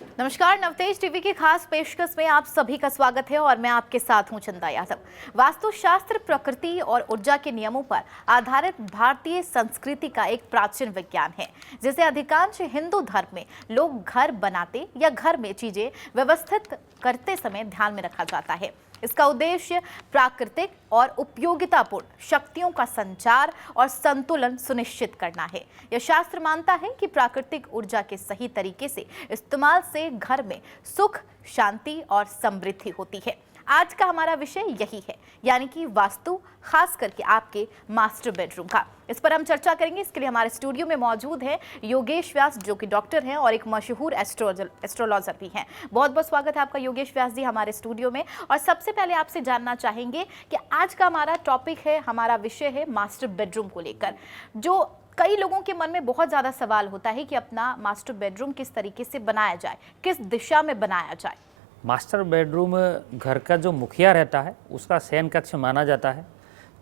नमस्कार, नवतेज टीवी की खास पेशकश में आप सभी का स्वागत है और मैं आपके साथ हूं चंदा यादव। वास्तुशास्त्र प्रकृति और ऊर्जा के नियमों पर आधारित भारतीय संस्कृति का एक प्राचीन विज्ञान है, जिसे अधिकांश हिंदू धर्म में लोग घर बनाते या घर में चीजें व्यवस्थित करते समय ध्यान में रखा जाता है। इसका उद्देश्य प्राकृतिक और उपयोगितापूर्ण शक्तियों का संचार और संतुलन सुनिश्चित करना है। यह शास्त्र मानता है कि प्राकृतिक ऊर्जा के सही तरीके से इस्तेमाल से घर में सुख, शांति और समृद्धि होती है। आज का हमारा विषय यही है, यानी कि वास्तु, खास करके आपके मास्टर बेडरूम का। इस पर हम चर्चा करेंगे। इसके लिए हमारे स्टूडियो में मौजूद है योगेश व्यास, जो कि डॉक्टर हैं और एक मशहूर एस्ट्रोलॉजर भी हैं। बहुत बहुत स्वागत है आपका योगेश व्यास जी हमारे स्टूडियो में। और सबसे पहले आपसे जानना चाहेंगे कि आज का हमारा टॉपिक है, हमारा विषय है मास्टर बेडरूम को लेकर, जो कई लोगों के मन में बहुत ज़्यादा सवाल होता है कि अपना मास्टर बेडरूम किस तरीके से बनाया जाए, किस दिशा में बनाया जाए। मास्टर बेडरूम घर का जो मुखिया रहता है उसका शयन कक्ष माना जाता है।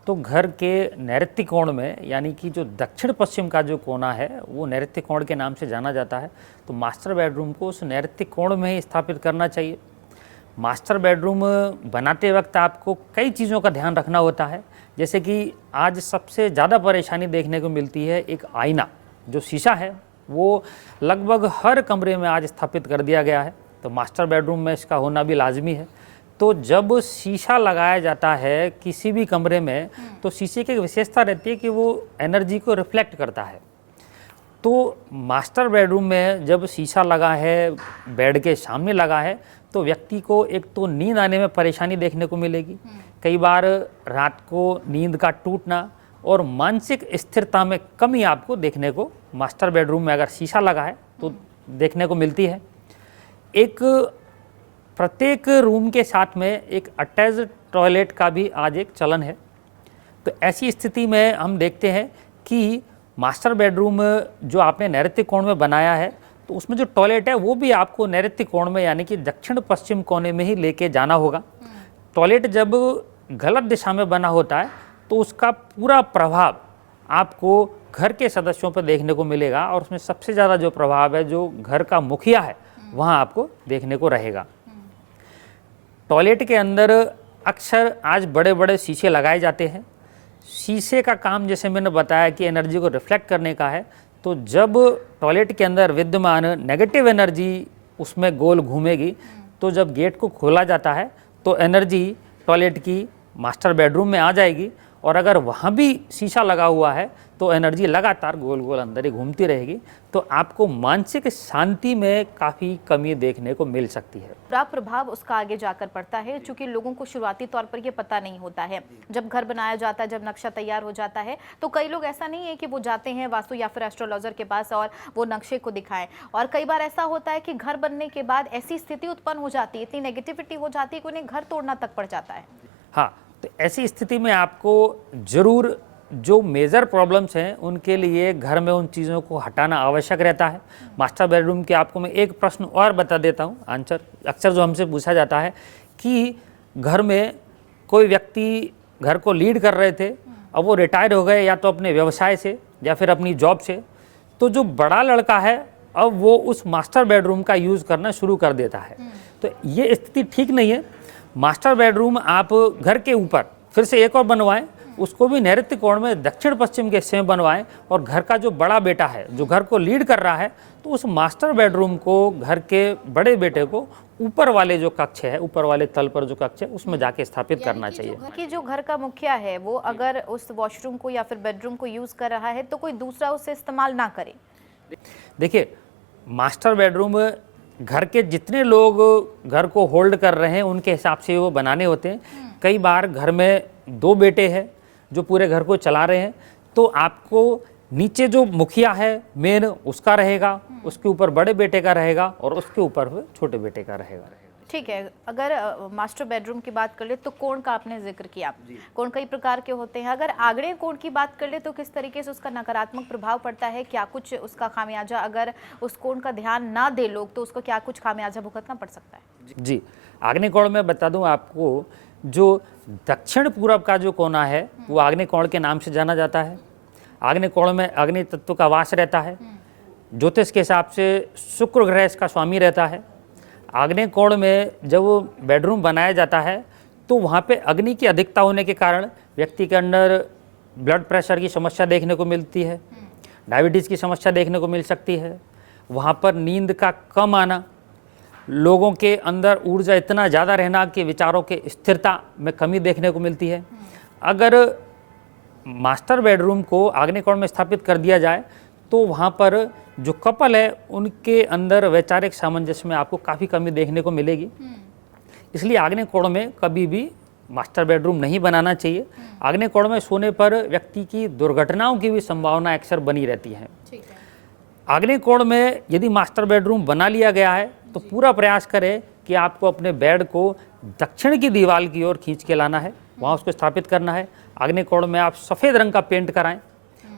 तो घर के नैऋत्य कोण में, यानी कि जो दक्षिण पश्चिम का जो कोना है वो नैऋत्य कोण के नाम से जाना जाता है। तो मास्टर बेडरूम को उस नैऋत्य कोण में ही स्थापित करना चाहिए। मास्टर बेडरूम बनाते वक्त आपको कई चीज़ों का ध्यान रखना होता है, जैसे कि आज सबसे ज़्यादा परेशानी देखने को मिलती है एक आईना, जो शीशा है वो लगभग हर कमरे में आज स्थापित कर दिया गया है। तो मास्टर बेडरूम में इसका होना भी लाजमी है। तो जब शीशा लगाया जाता है किसी भी कमरे में, तो शीशे की एक विशेषता रहती है कि वो एनर्जी को रिफ्लेक्ट करता है। तो मास्टर बेडरूम में जब शीशा लगा है, बेड के सामने लगा है, तो व्यक्ति को एक तो नींद आने में परेशानी देखने को मिलेगी, कई बार रात को नींद का टूटना और मानसिक स्थिरता में कमी आपको देखने को मास्टर बेडरूम में अगर शीशा लगा है तो देखने को मिलती है। एक प्रत्येक रूम के साथ में एक अटैच्ड टॉयलेट का भी आज एक चलन है। तो ऐसी स्थिति में हम देखते हैं कि मास्टर बेडरूम जो आपने नैऋत्य कोण में बनाया है, तो उसमें जो टॉयलेट है वो भी आपको नैऋत्य कोण में, यानी कि दक्षिण पश्चिम कोने में ही लेके जाना होगा। टॉयलेट जब गलत दिशा में बना होता है तो उसका पूरा प्रभाव आपको घर के सदस्यों पर देखने को मिलेगा, और उसमें सबसे ज़्यादा जो प्रभाव है जो घर का मुखिया है वहाँ आपको देखने को रहेगा। टॉयलेट के अंदर अक्सर आज बड़े बड़े शीशे लगाए जाते हैं। शीशे का काम, जैसे मैंने बताया, कि एनर्जी को रिफ्लेक्ट करने का है। तो जब टॉयलेट के अंदर विद्यमान नेगेटिव एनर्जी उसमें गोल घूमेगी, तो जब गेट को खोला जाता है तो एनर्जी टॉयलेट की मास्टर बेडरूम में आ जाएगी, और अगर वहाँ भी शीशा लगा हुआ है तो एनर्जी लगातार गोल गोल अंदर ही घूमती रहेगी। तो आपको मानसिक शांति में काफ़ी कमी देखने को मिल सकती है। बुरा प्रभाव उसका आगे जाकर पड़ता है, क्योंकि लोगों को शुरुआती तौर पर ये पता नहीं होता है। जब घर बनाया जाता है, जब नक्शा तैयार हो जाता है, तो कई लोग ऐसा नहीं है कि वो जाते हैं वास्तु या फिर एस्ट्रोलॉजर के पास और वो नक्शे को दिखाएं। और कई बार ऐसा होता है कि घर बनने के बाद ऐसी स्थिति उत्पन्न हो जाती है, इतनी नेगेटिविटी हो जाती है कि उन्हें घर तोड़ना तक पड़ जाता है। हाँ, तो ऐसी स्थिति में आपको ज़रूर जो मेजर प्रॉब्लम्स हैं उनके लिए घर में उन चीज़ों को हटाना आवश्यक रहता है। मास्टर बेडरूम के आपको मैं एक प्रश्न और बता देता हूँ, आंसर अक्सर जो हमसे पूछा जाता है कि घर में कोई व्यक्ति घर को लीड कर रहे थे, अब वो रिटायर हो गए या तो अपने व्यवसाय से या फिर अपनी जॉब से, तो जो बड़ा लड़का है अब वो उस मास्टर बेडरूम का यूज़ करना शुरू कर देता है। तो ये स्थिति ठीक नहीं है। मास्टर बेडरूम आप घर के ऊपर फिर से एक और बनवाएं, उसको भी नैऋत्य कोण में दक्षिण पश्चिम के हिस्से में बनवाएं, और घर का जो बड़ा बेटा है जो घर को लीड कर रहा है, तो उस मास्टर बेडरूम को घर के बड़े बेटे को ऊपर वाले जो कक्ष है, ऊपर वाले तल पर जो कक्ष है, उसमें जाके स्थापित करना चाहिए। कि जो घर का मुखिया है वो अगर उस वॉशरूम को या फिर बेडरूम को यूज कर रहा है तो कोई दूसरा उसे इस्तेमाल ना करे। देखिए, मास्टर बेडरूम घर के जितने लोग घर को होल्ड कर रहे हैं उनके हिसाब से वो बनाने होते हैं। कई बार घर में दो बेटे हैं जो पूरे घर को चला रहे हैं, तो आपको नीचे जो मुखिया है मेन उसका रहेगा, उसके ऊपर बड़े बेटे का रहेगा, और उसके ऊपर छोटे बेटे का रहेगा। ठीक है। अगर मास्टर बेडरूम की बात कर ले तो कोण का आपने जिक्र किया, कोण कई प्रकार के होते हैं। अगर आग्नेय कोण की बात कर ले तो किस तरीके से उसका नकारात्मक प्रभाव पड़ता है, क्या कुछ उसका खामियाजा, अगर उस कोण का ध्यान ना दे लोग तो उसको क्या कुछ खामियाजा भुगतना पड़ सकता है? जी, आग्नेय कोण में बता दूं आपको, जो दक्षिण पूरब का जो कोना है वो आग्नेय कोण के नाम से जाना जाता है। आग्नेय कोण में अग्नि तत्व का वास रहता है। ज्योतिष के हिसाब से शुक्र ग्रह इसका स्वामी रहता है। आग्नेय कोण में जब बेडरूम बनाया जाता है तो वहाँ पे अग्नि की अधिकता होने के कारण व्यक्ति के अंदर ब्लड प्रेशर की समस्या देखने को मिलती है, डायबिटीज़ की समस्या देखने को मिल सकती है। वहाँ पर नींद का कम आना, लोगों के अंदर ऊर्जा इतना ज़्यादा रहना कि विचारों के स्थिरता में कमी देखने को मिलती है। अगर मास्टर बेडरूम को आग्नेय कोण में स्थापित कर दिया जाए तो वहाँ पर जो कपल है उनके अंदर वैचारिक सामंजस्य में आपको काफ़ी कमी देखने को मिलेगी। इसलिए आग्नेय कोण में कभी भी मास्टर बेडरूम नहीं बनाना चाहिए। आग्नेय कोण में सोने पर व्यक्ति की दुर्घटनाओं की भी संभावना अक्सर बनी रहती है। आग्नेय कोण में यदि मास्टर बेडरूम बना लिया गया है तो पूरा प्रयास करें कि आपको अपने बेड को दक्षिण की दीवार की ओर खींच के लाना है, वहाँ उसको स्थापित करना है। आग्नेय कोण में आप सफ़ेद रंग का पेंट कराएं,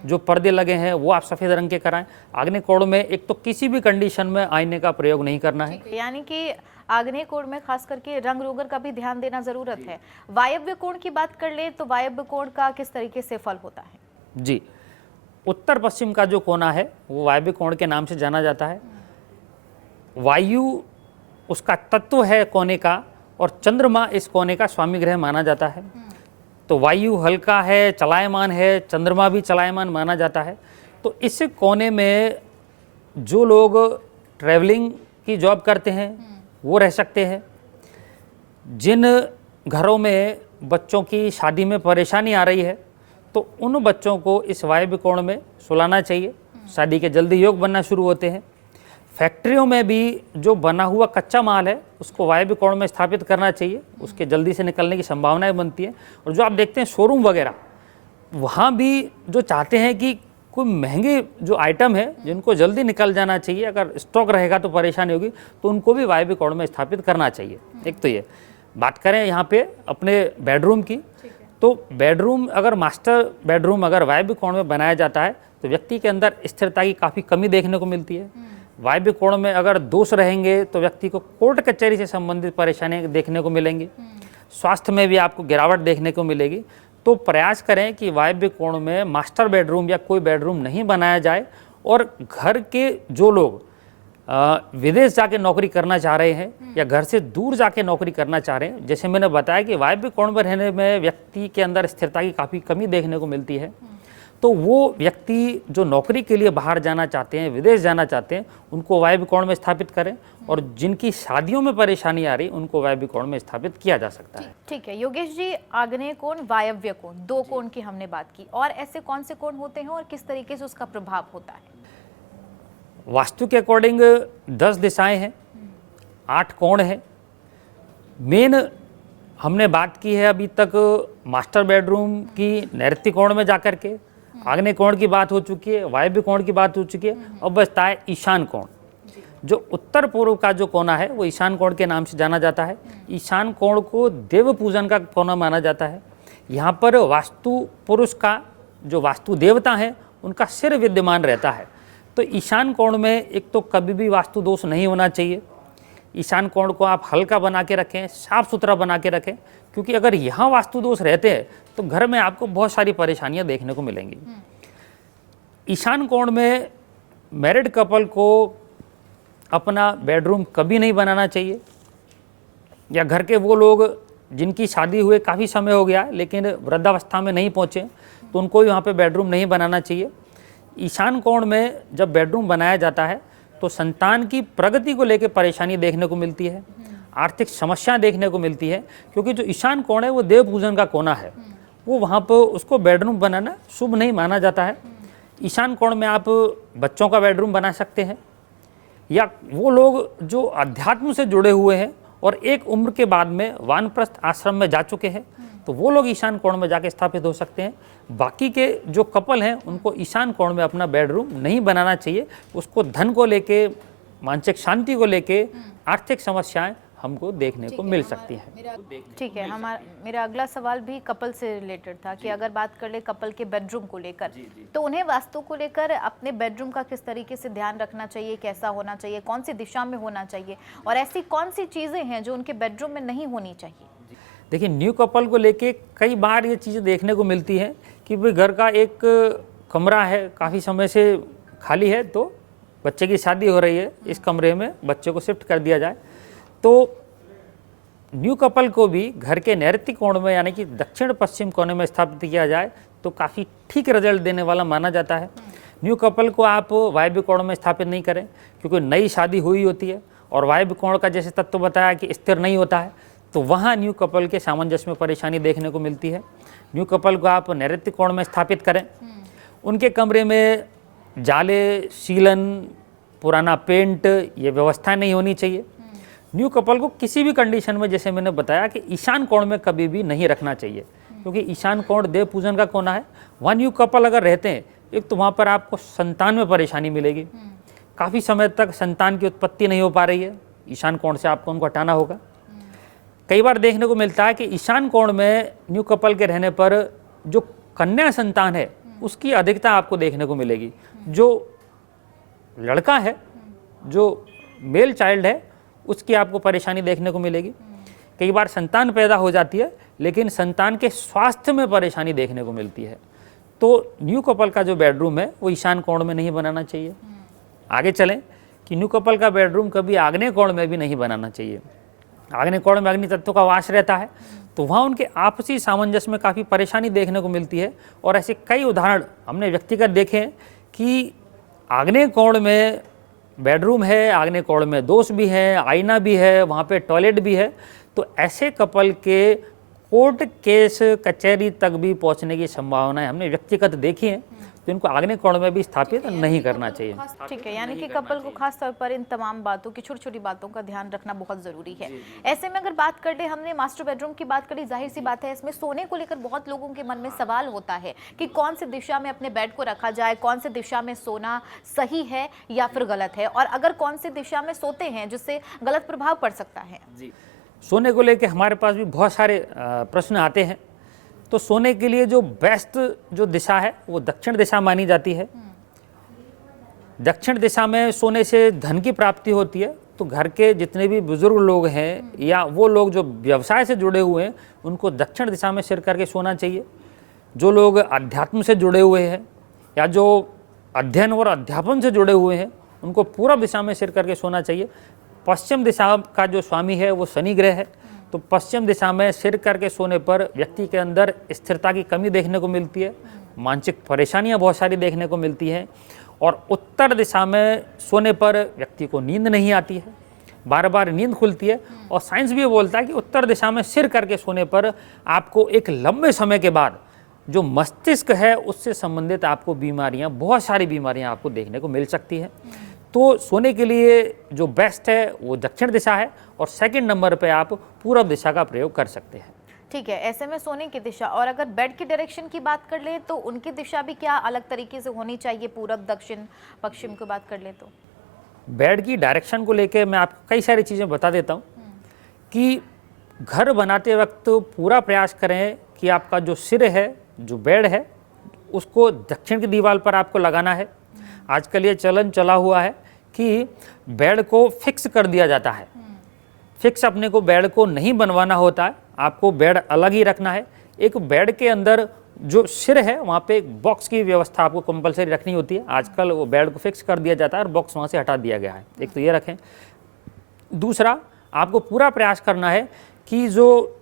जो पर्दे लगे हैं वो आप सफ़ेद रंग के कराएं। आग्नेय कोण में एक तो किसी भी कंडीशन में आईने का प्रयोग नहीं करना है। यानी कि आग्नेय कोण में खास करके रंग रोगन का भी ध्यान देना जरूरत है। वायव्य कोण की बात कर ले तो वायव्य कोण का किस तरीके से फल होता है? जी, उत्तर पश्चिम का जो कोना है वो वायव्य कोण के नाम से जाना जाता है। वायु उसका तत्व है कोने का और चंद्रमा इस कोने का स्वामी ग्रह माना जाता है। तो वायु हल्का है, चलायमान है, चंद्रमा भी चलायमान माना जाता है। तो इस कोने में जो लोग ट्रैवलिंग की जॉब करते हैं वो रह सकते हैं। जिन घरों में बच्चों की शादी में परेशानी आ रही है तो उन बच्चों को इस वायव्य कोण में सुलाना चाहिए, शादी के जल्दी योग बनना शुरू होते हैं। फैक्ट्रियों में भी जो बना हुआ कच्चा माल है उसको वायव्य कोण में स्थापित करना चाहिए, उसके जल्दी से निकलने की संभावनाएं बनती हैं। और जो आप देखते हैं शोरूम वगैरह, वहाँ भी जो चाहते हैं कि कोई महंगे जो आइटम है जिनको जल्दी निकल जाना चाहिए, अगर स्टॉक रहेगा तो परेशानी होगी, तो उनको भी वायव्य कोण में स्थापित करना चाहिए। एक तो ये बात करें यहाँ पे अपने बेडरूम की, तो बेडरूम अगर मास्टर बेडरूम अगर वायव्य कोण में बनाया जाता है तो व्यक्ति के अंदर स्थिरता की काफ़ी कमी देखने को मिलती है। वायव्य कोण में अगर दोष रहेंगे तो व्यक्ति को कोर्ट कचहरी से संबंधित परेशानियां देखने को मिलेंगी, स्वास्थ्य में भी आपको गिरावट देखने को मिलेगी। तो प्रयास करें कि वायव्य कोण में मास्टर बेडरूम या कोई बेडरूम नहीं बनाया जाए। और घर के जो लोग विदेश जाके नौकरी करना चाह रहे हैं या घर से दूर जाके नौकरी करना चाह रहे हैं, जैसे मैंने बताया कि वायव्य कोण में रहने में व्यक्ति के अंदर स्थिरता की काफ़ी कमी देखने को मिलती है, तो वो व्यक्ति जो नौकरी के लिए बाहर जाना चाहते हैं, विदेश जाना चाहते हैं, उनको वायव्य कोण में स्थापित करें। और जिनकी शादियों में परेशानी आ रही उनको वायव्य कोण में स्थापित किया जा सकता है। ठीक है योगेश जी, आग्नेय कोण, वायव्य कोण, दो कोण की हमने बात की, और ऐसे कौन से कोण होते हैं और किस तरीके से उसका प्रभाव होता है? वास्तु के अकॉर्डिंग 10 दिशाएं हैं, 8 कोण हैं। मेन हमने बात की है अभी तक मास्टर बेडरूम की नैऋत्य कोण में जाकर के, आग्नेय कोण की बात हो चुकी है, वायव्य कोण की बात हो चुकी है। अब बचता है ईशान कोण। जो उत्तर पूर्व का जो कोना है वो ईशान कोण के नाम से जाना जाता है। ईशान कोण को देव पूजन का कोना माना जाता है। यहाँ पर वास्तु पुरुष का जो वास्तु देवता है उनका सिर विद्यमान रहता है। तो ईशान कोण में एक तो कभी भी वास्तु दोष नहीं होना चाहिए। ईशान कोण को आप हल्का बना के रखें, साफ सुथरा बना के रखें, क्योंकि अगर यहाँ वास्तु दोष रहते हैं तो घर में आपको बहुत सारी परेशानियां देखने को मिलेंगी। ईशान कोण में मैरिड कपल को अपना बेडरूम कभी नहीं बनाना चाहिए, या घर के वो लोग जिनकी शादी हुए काफ़ी समय हो गया लेकिन वृद्धावस्था में नहीं पहुँचे तो उनको भी वहाँ पे बेडरूम नहीं बनाना चाहिए। ईशान कोण में जब बेडरूम बनाया जाता है तो संतान की प्रगति को लेकर परेशानी देखने को मिलती है, आर्थिक समस्या देखने को मिलती है, क्योंकि जो ईशान कोण है वो देव पूजन का कोना है, वो वहाँ पर उसको बेडरूम बनाना शुभ नहीं माना जाता है। ईशान कोण में आप बच्चों का बेडरूम बना सकते हैं, या वो लोग जो अध्यात्म से जुड़े हुए हैं और एक उम्र के बाद में वानप्रस्थ आश्रम में जा चुके हैं तो वो लोग ईशान कोण में जाके स्थापित हो सकते हैं। बाकी के जो कपल हैं उनको ईशान कोण में अपना बेडरूम नहीं बनाना चाहिए। उसको धन को लेके, मानसिक शांति को लेके, आर्थिक समस्याएं हमको देखने को मिल सकती हैं। ठीक है, मेरा अगला सवाल भी कपल से रिलेटेड था कि अगर बात कर ले कपल के बेडरूम को लेकर, तो उन्हें वास्तु को लेकर अपने बेडरूम का किस तरीके से ध्यान रखना चाहिए, कैसा होना चाहिए, कौन सी दिशा में होना चाहिए, और ऐसी कौन सी चीज़ें हैं जो उनके बेडरूम में नहीं होनी चाहिए? देखिए, न्यू कपल को लेके कई बार ये चीज़ें देखने को मिलती हैं कि भाई घर का एक कमरा है काफ़ी समय से खाली है, तो बच्चे की शादी हो रही है, इस कमरे में बच्चे को शिफ्ट कर दिया जाए, तो न्यू कपल को भी घर के नैऋतिक कोण में यानी कि दक्षिण पश्चिम कोने में स्थापित किया जाए तो काफ़ी ठीक रिजल्ट देने वाला माना जाता है। न्यू कपल को आप वायव्य कोण में स्थापित नहीं करें, क्योंकि नई शादी हुई होती है और वायव्य कोण का जैसे तत्व बताया कि स्थिर नहीं होता है, तो वहाँ न्यू कपल के सामंजस्य में परेशानी देखने को मिलती है। न्यू कपल को आप नैऋतिक कोण में स्थापित करें, उनके कमरे में जाले, सीलन, पुराना पेंट, ये व्यवस्था नहीं होनी चाहिए। न्यू कपल को किसी भी कंडीशन में, जैसे मैंने बताया कि ईशान कोण में कभी भी नहीं रखना चाहिए, क्योंकि ईशान कोण देव पूजन का कोना है। वहाँ न्यू कपल अगर रहते हैं, एक तो वहाँ पर आपको संतान में परेशानी मिलेगी, काफ़ी समय तक संतान की उत्पत्ति नहीं हो पा रही है, ईशान कोण से आपको उनको हटाना होगा। कई बार देखने को मिलता है कि ईशान कोण में न्यू कपल के रहने पर जो कन्या संतान है उसकी अधिकता आपको देखने को मिलेगी। जो लड़का है, जो मेल चाइल्ड है, उसकी आपको परेशानी देखने को मिलेगी। कई बार संतान पैदा हो जाती है, लेकिन संतान के स्वास्थ्य में परेशानी देखने को मिलती है। तो न्यू कपल का जो बेडरूम है वो ईशान कोण में नहीं बनाना चाहिए। आगे चलें कि न्यू कपल का बेडरूम कभी आग्नेय कोण में भी नहीं बनाना चाहिए। आग्नेय कोण में अग्नि तत्व का वास रहता है, तो वहाँ उनके आपसी सामंजस्य में काफ़ी परेशानी देखने को मिलती है। और ऐसे कई उदाहरण हमने व्यक्तिगत देखे हैं कि आग्नेय कोण में बेडरूम है, आग्नेय कोण में दोष भी है, आईना भी है, वहाँ पे टॉयलेट भी है, तो ऐसे कपल के कोर्ट केस कचहरी तक भी पहुँचने की संभावनाएं हमने व्यक्तिगत देखी हैं। तो इनको आग्नेय कोण में भी स्थापित नहीं करना चाहिए। ठीक है, यानी कि कपल को खास तौर पर इन तमाम बातों की, छोटी छोटी बातों का ध्यान रखना बहुत जरूरी है। ऐसे में अगर बात कर ले, हमने मास्टर बेडरूम की बात करी, जाहिर सी बात है इसमें सोने को लेकर बहुत लोगों के मन में सवाल होता है कि कौन सी दिशा में अपने बेड को रखा जाए, कौन सी दिशा में सोना सही है या फिर गलत है, और अगर कौन सी दिशा में सोते हैं जिससे गलत प्रभाव पड़ सकता है। सोने को लेकर हमारे पास भी बहुत सारे प्रश्न आते हैं। तो सोने के लिए जो बेस्ट जो दिशा है वो दक्षिण दिशा मानी जाती है। दक्षिण दिशा में सोने से धन की प्राप्ति होती है। तो घर के जितने भी बुजुर्ग लोग हैं या वो लोग जो व्यवसाय से जुड़े हुए हैं, उनको दक्षिण दिशा में सिर करके सोना चाहिए। जो लोग अध्यात्म से जुड़े हुए हैं या जो अध्ययन और अध्यापन से जुड़े हुए हैं, उनको पूर्व दिशा में सिर करके सोना चाहिए। पश्चिम दिशा का जो स्वामी है वो शनि ग्रह है, तो पश्चिम दिशा में सिर करके सोने पर व्यक्ति के अंदर स्थिरता की कमी देखने को मिलती है, मानसिक परेशानियां बहुत सारी देखने को मिलती हैं। और उत्तर दिशा में सोने पर व्यक्ति को नींद नहीं आती है, बार बार नींद खुलती है। और साइंस भी ये बोलता है कि उत्तर दिशा में सिर करके सोने पर आपको एक लंबे समय के बाद जो मस्तिष्क है उससे संबंधित आपको बीमारियां, बहुत सारी बीमारियां आपको देखने को मिल सकती है। तो सोने के लिए जो बेस्ट है वो दक्षिण दिशा है, और सेकंड नंबर पे आप पूर्व दिशा का प्रयोग कर सकते हैं। ठीक है, ऐसे में सोने की दिशा, और अगर बेड की डायरेक्शन की बात कर ले तो उनकी दिशा भी क्या अलग तरीके से होनी चाहिए, पूरब, दक्षिण, पश्चिम की बात कर ले तो? बेड की डायरेक्शन को लेकर मैं आपको कई सारी चीज़ें बता देता हूँ कि घर बनाते वक्त पूरा प्रयास करें कि आपका जो सिर है, जो बेड है, उसको दक्षिण की दीवार पर आपको लगाना है। आजकल ये चलन चला हुआ है कि बेड को फिक्स कर दिया जाता है। फिक्स अपने को बेड को नहीं बनवाना होता है, आपको बेड अलग ही रखना है। एक बेड के अंदर जो सिर है वहाँ पे एक बॉक्स की व्यवस्था आपको कंपलसरी रखनी होती है। आजकल वो बेड को फिक्स कर दिया जाता है और बॉक्स वहाँ से हटा दिया गया है। एक तो ये रखें। दूसरा, आपको पूरा प्रयास करना है कि जो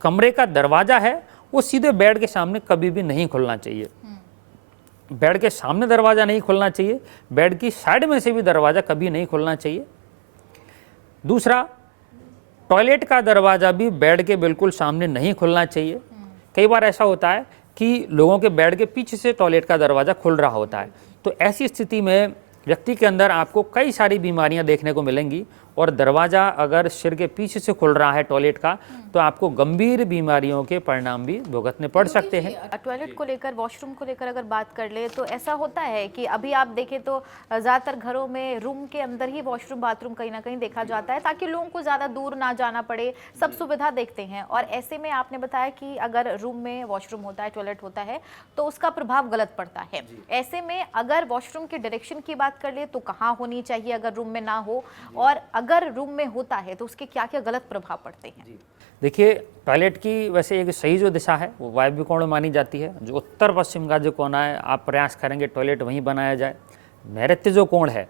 कमरे का दरवाज़ा है वो सीधे बेड के सामने कभी भी नहीं खुलना चाहिए। बेड के सामने दरवाज़ा नहीं खुलना चाहिए, बेड की साइड में से भी दरवाज़ा कभी नहीं खुलना चाहिए। दूसरा, टॉयलेट का दरवाज़ा भी बेड के बिल्कुल सामने नहीं खुलना चाहिए। कई बार ऐसा होता है कि लोगों के बेड के पीछे से टॉयलेट का दरवाज़ा खुल रहा होता है, तो ऐसी स्थिति में व्यक्ति के अंदर आपको कई सारी बीमारियां देखने को मिलेंगी। और दरवाज़ा अगर सिर के पीछे से खुल रहा है टॉयलेट का, तो आपको गंभीर बीमारियों के परिणाम भी भुगतने पड़ सकते हैं। टॉयलेट को लेकर, वॉशरूम को लेकर अगर बात कर ले तो ऐसा होता है कि अभी आप देखें तो ज़्यादातर घरों में रूम के अंदर ही वॉशरूम, बाथरूम कहीं ना कहीं देखा जाता है, ताकि लोगों को ज़्यादा दूर ना जाना पड़े, सब सुविधा देखते हैं। और ऐसे में आपने बताया कि अगर रूम में वॉशरूम होता है, टॉयलेट होता है, तो उसका प्रभाव गलत पड़ता है। ऐसे में अगर वॉशरूम की डायरेक्शन की बात कर ले तो कहाँ होनी चाहिए अगर रूम में ना हो, और अगर रूम में होता है तो उसके क्या क्या गलत प्रभाव पड़ते हैं? देखिए, टॉयलेट की वैसे एक सही जो दिशा है वो वायव्य कोण मानी जाती है। जो उत्तर पश्चिम का जो कोना है, आप प्रयास करेंगे टॉयलेट वहीं बनाया जाए। नैऋत्य जो कोण है,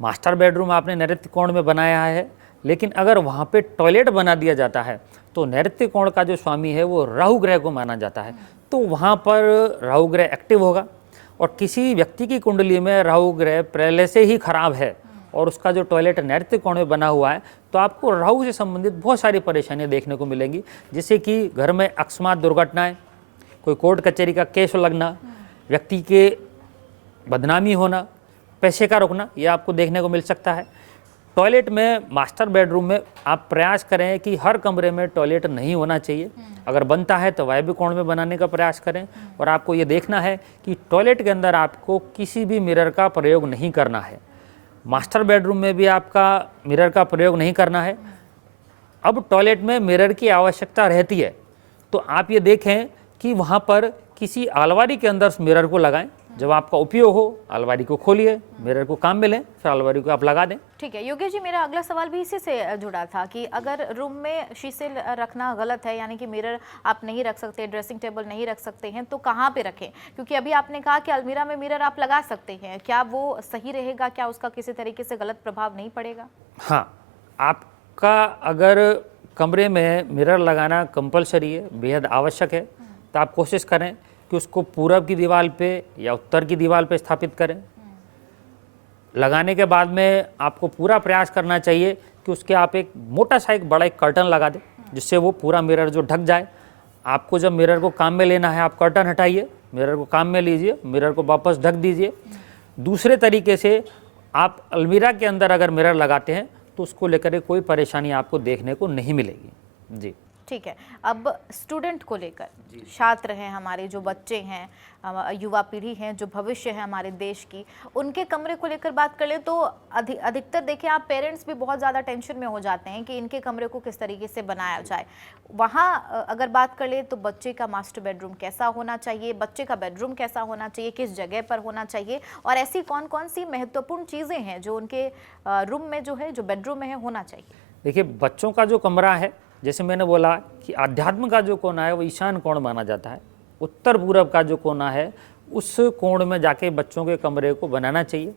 मास्टर बेडरूम आपने नैऋत्य कोण में बनाया है, लेकिन अगर वहाँ पे टॉयलेट बना दिया जाता है तो नैऋत्य कोण का जो स्वामी है वो राहु ग्रह को माना जाता है, तो वहाँ पर राहु ग्रह एक्टिव होगा। और किसी व्यक्ति की कुंडली में राहु ग्रह पहले से ही खराब है और उसका जो टॉयलेट नैऋत्य कोण में बना हुआ है, तो आपको राहु से संबंधित बहुत सारी परेशानियां देखने को मिलेंगी, जैसे कि घर में अकस्मात दुर्घटनाएं, कोई कोर्ट कचहरी का केस लगना, व्यक्ति के बदनामी होना, पैसे का रुकना, यह आपको देखने को मिल सकता है। टॉयलेट में, मास्टर बेडरूम में आप प्रयास करें कि हर कमरे में टॉयलेट नहीं होना चाहिए, अगर बनता है तो वायव्य कोण में बनाने का प्रयास करें। और आपको ये देखना है कि टॉयलेट के अंदर आपको किसी भी मिरर का प्रयोग नहीं करना है, मास्टर बेडरूम में भी आपका मिरर का प्रयोग नहीं करना है। अब टॉयलेट में मिरर की आवश्यकता रहती है तो आप ये देखें कि वहाँ पर किसी अलमारी के अंदर मिरर को लगाएं, जब आपका उपयोग हो अलमारी को खोलिए, मिरर को काम में लें, फिर अलमारी को आप लगा दें। ठीक है योगेश जी, मेरा अगला सवाल भी इसी से जुड़ा था कि अगर रूम में शीशे रखना गलत है, यानी कि मिरर आप नहीं रख सकते, ड्रेसिंग टेबल नहीं रख सकते हैं, तो कहाँ पे रखें? क्योंकि अभी आपने कहा कि अलमीरा में मिरर आप लगा सकते हैं, क्या वो सही रहेगा? क्या उसका किसी तरीके से गलत प्रभाव नहीं पड़ेगा? हाँ, आपका अगर कमरे में मिरर लगाना कंपलसरी है, बेहद आवश्यक है, तो आप कोशिश करें कि उसको पूरब की दीवार पे या उत्तर की दीवार पे स्थापित करें। लगाने के बाद में आपको पूरा प्रयास करना चाहिए कि उसके आप एक मोटा सा एक बड़ा एक कर्टन लगा दें, जिससे वो पूरा मिरर जो ढक जाए। आपको जब मिरर को काम में लेना है, आप कर्टन हटाइए, मिरर को काम में लीजिए, मिरर को वापस ढक दीजिए। दूसरे तरीके से आप अलमीरा के अंदर अगर मिरर लगाते हैं तो उसको लेकर कोई परेशानी आपको देखने को नहीं मिलेगी। जी ठीक है, अब स्टूडेंट को लेकर, छात्र हैं हमारे, जो बच्चे हैं, युवा पीढ़ी हैं, जो भविष्य है हमारे देश की, उनके कमरे को लेकर बात कर लें तो अधिकतर देखिए आप पेरेंट्स भी बहुत ज़्यादा टेंशन में हो जाते हैं कि इनके कमरे को किस तरीके से बनाया जाए। वहाँ अगर बात कर लें तो बच्चे का मास्टर बेडरूम कैसा होना चाहिए, बच्चे का बेडरूम कैसा होना चाहिए, किस जगह पर होना चाहिए, और ऐसी कौन कौन सी महत्वपूर्ण चीज़ें हैं जो उनके रूम में जो है, जो बेडरूम में है, होना चाहिए? देखिए, बच्चों का जो कमरा है, जैसे मैंने बोला कि आध्यात्म का जो कोना है वो ईशान कोण माना जाता है, उत्तर पूरब का जो कोना है उस कोण में जाके बच्चों के कमरे को बनाना चाहिए।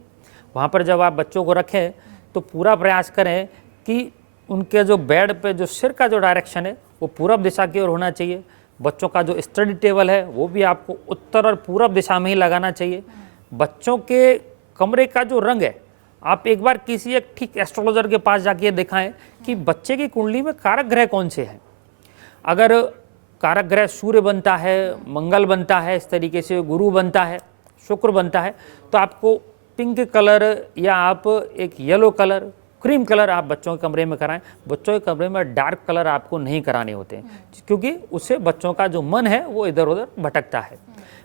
वहाँ पर जब आप बच्चों को रखें तो पूरा प्रयास करें कि उनके जो बेड पे जो सिर का जो डायरेक्शन है वो पूरब दिशा की ओर होना चाहिए। बच्चों का जो स्टडी टेबल है वो भी आपको उत्तर और पूरब दिशा में ही लगाना चाहिए। बच्चों के कमरे का जो रंग है, आप एक बार किसी एक ठीक एस्ट्रोलॉजर के पास जाके दिखाएं कि बच्चे की कुंडली में कारक ग्रह कौन से हैं। अगर कारक ग्रह सूर्य बनता है, मंगल बनता है, इस तरीके से गुरु बनता है, शुक्र बनता है, तो आपको पिंक कलर या आप एक येलो कलर, क्रीम कलर आप बच्चों के कमरे में कराएं। बच्चों के कमरे में डार्क कलर आपको नहीं कराने होते हैं, क्योंकि उससे बच्चों का जो मन है वो इधर उधर भटकता है।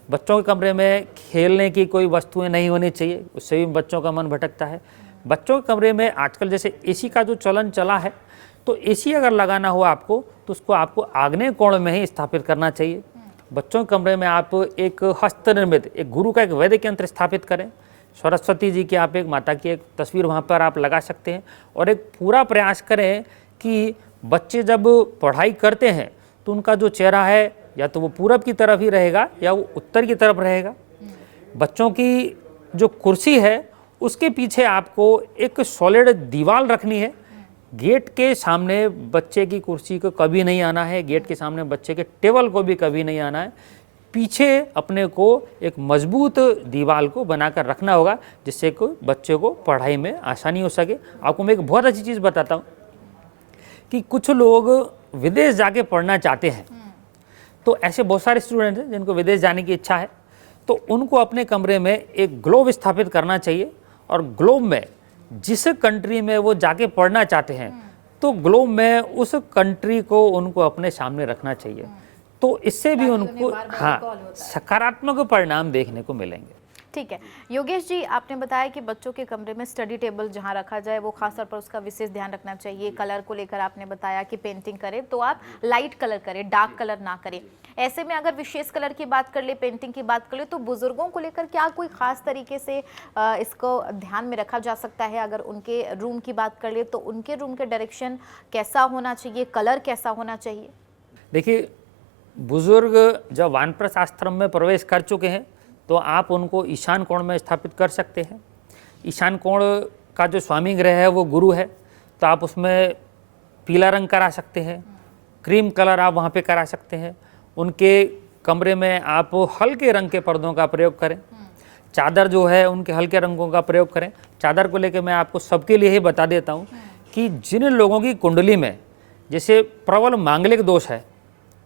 बच्चों के कमरे में खेलने की कोई वस्तुएं नहीं होनी चाहिए, उससे भी बच्चों का मन भटकता है। बच्चों के कमरे में आजकल जैसे एसी का जो चलन चला है, तो एसी अगर लगाना हो आपको तो उसको आपको आग्नेय कोण में ही स्थापित करना चाहिए। बच्चों के कमरे में आप एक हस्त निर्मित एक गुरु का एक वैदिक यंत्र स्थापित करें। सरस्वती जी की आप एक माता की एक तस्वीर वहाँ पर आप लगा सकते हैं, और एक पूरा प्रयास करें कि बच्चे जब पढ़ाई करते हैं तो उनका जो चेहरा है या तो वो पूरब की तरफ ही रहेगा या वो उत्तर की तरफ रहेगा। बच्चों की जो कुर्सी है उसके पीछे आपको एक सॉलिड दीवार रखनी है। गेट के सामने बच्चे की कुर्सी को कभी नहीं आना है, गेट के सामने बच्चे के टेबल को भी कभी नहीं आना है। पीछे अपने को एक मजबूत दीवार को बनाकर रखना होगा, जिससे कि बच्चे को पढ़ाई में आसानी हो सके। आपको मैं एक बहुत अच्छी चीज़ बताता हूँ कि कुछ लोग विदेश जाके पढ़ना चाहते हैं, तो ऐसे बहुत सारे स्टूडेंट हैं जिनको विदेश जाने की इच्छा है, तो उनको अपने कमरे में एक ग्लोब स्थापित करना चाहिए, और ग्लोब में जिस कंट्री में वो जाके पढ़ना चाहते हैं तो ग्लोब में उस कंट्री को उनको अपने सामने रखना चाहिए, तो इससे भी उनको सकारात्मक परिणाम देखने को मिलेंगे। ठीक है योगेश जी, आपने बताया कि बच्चों के कमरे में स्टडी टेबल जहां रखा जाए वो खासतौर पर उसका विशेष ध्यान रखना चाहिए। कलर को लेकर आपने बताया कि पेंटिंग करें तो आप लाइट कलर करें, डार्क कलर ना करें। ऐसे में अगर विशेष कलर की बात कर ले, पेंटिंग की बात कर ले, तो बुजुर्गों को लेकर क्या कोई खास तरीके से इसको ध्यान में रखा जा सकता है? अगर उनके रूम की बात कर ले तो उनके रूम के डायरेक्शन कैसा होना चाहिए, कलर कैसा होना चाहिए? देखिए, बुजुर्ग जब वानप्रस्थ आश्रम में प्रवेश कर चुके हैं तो आप उनको ईशान कोण में स्थापित कर सकते हैं। ईशान कोण का जो स्वामी ग्रह है वो गुरु है, तो आप उसमें पीला रंग करा सकते हैं, क्रीम कलर आप वहाँ पे करा सकते हैं। उनके कमरे में आप हल्के रंग के पर्दों का प्रयोग करें, चादर जो है उनके हल्के रंगों का प्रयोग करें। चादर को लेकर मैं आपको सबके लिए ही बता देता हूँ कि जिन लोगों की कुंडली में जैसे प्रबल मांगलिक दोष है,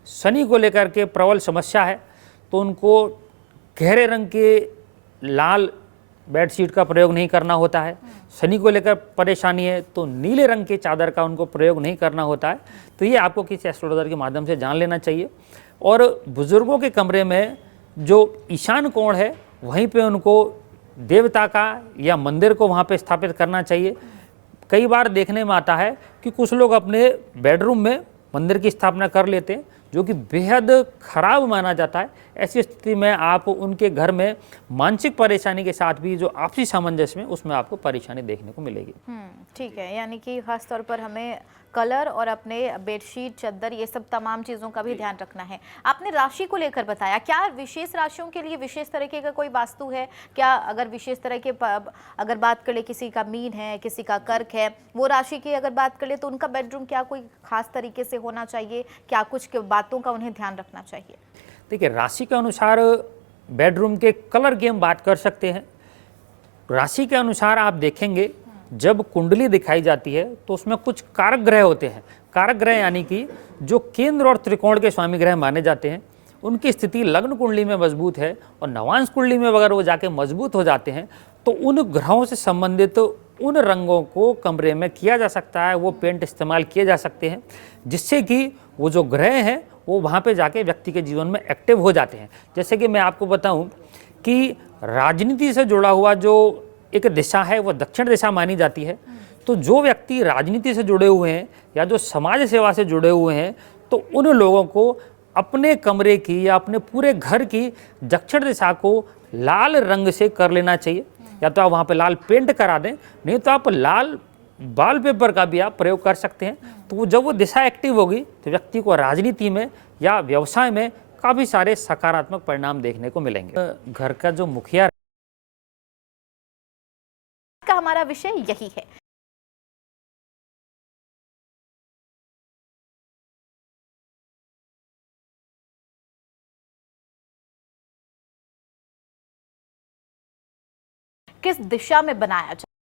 शनि को लेकर के प्रबल समस्या है, तो उनको गहरे रंग के लाल बेडशीट का प्रयोग नहीं करना होता है। शनि को लेकर परेशानी है तो नीले रंग की चादर का उनको प्रयोग नहीं करना होता है। तो ये आपको किसी एस्ट्रोलॉजर के माध्यम से जान लेना चाहिए। और बुजुर्गों के कमरे में जो ईशान कोण है वहीं पे उनको देवता का या मंदिर को वहाँ पे स्थापित करना चाहिए। कई बार देखने में आता है कि कुछ लोग अपने बेडरूम में मंदिर की स्थापना कर लेते हैं, जो कि बेहद खराब माना जाता है। ऐसी स्थिति में आप उनके घर में मानसिक परेशानी के साथ भी जो आपसी सामंजस्य में उसमें आपको परेशानी देखने को मिलेगी। ठीक है, यानी कि खास तौर पर हमें कलर और अपने बेडशीट, चादर, ये सब तमाम चीज़ों का भी ध्यान रखना है। आपने राशि को लेकर बताया, क्या विशेष राशियों के लिए विशेष तरीके का कोई वास्तु है क्या? अगर विशेष तरह के अगर बात करें, किसी का मीन है, किसी का कर्क है, वो राशि की अगर बात करें तो उनका बेडरूम क्या कोई खास तरीके से होना चाहिए? क्या कुछ बातों का उन्हें ध्यान रखना चाहिए? देखिए, राशि के अनुसार बेडरूम के कलर की हम बात कर सकते हैं। राशि के अनुसार आप देखेंगे जब कुंडली दिखाई जाती है तो उसमें कुछ कारक ग्रह होते हैं। कारक ग्रह यानी कि जो केंद्र और त्रिकोण के स्वामी ग्रह माने जाते हैं, उनकी स्थिति लग्न कुंडली में मजबूत है और नवांश कुंडली में अगर वो जाके मजबूत हो जाते हैं तो उन ग्रहों से संबंधित उन रंगों को कमरे में किया जा सकता है, वो पेंट इस्तेमाल किए जा सकते हैं, जिससे कि वो जो ग्रह हैं वो वहाँ पे जाके व्यक्ति के जीवन में एक्टिव हो जाते हैं। जैसे कि मैं आपको बताऊं कि राजनीति से जुड़ा हुआ जो एक दिशा है वो दक्षिण दिशा मानी जाती है। तो जो व्यक्ति राजनीति से जुड़े हुए हैं या जो समाज सेवा से जुड़े हुए हैं, तो उन लोगों को अपने कमरे की या अपने पूरे घर की दक्षिण दिशा को लाल रंग से कर लेना चाहिए। या तो आप वहाँ पे लाल पेंट करा दें, नहीं तो आप लाल वॉलपेपर का भी आप प्रयोग कर सकते हैं। तो जब वो दिशा एक्टिव होगी तो व्यक्ति को राजनीति में या व्यवसाय में काफ़ी सारे सकारात्मक परिणाम देखने को मिलेंगे। घर का जो मुखिया का हमारा विषय यही है। किस दिशा में बनाया जाए।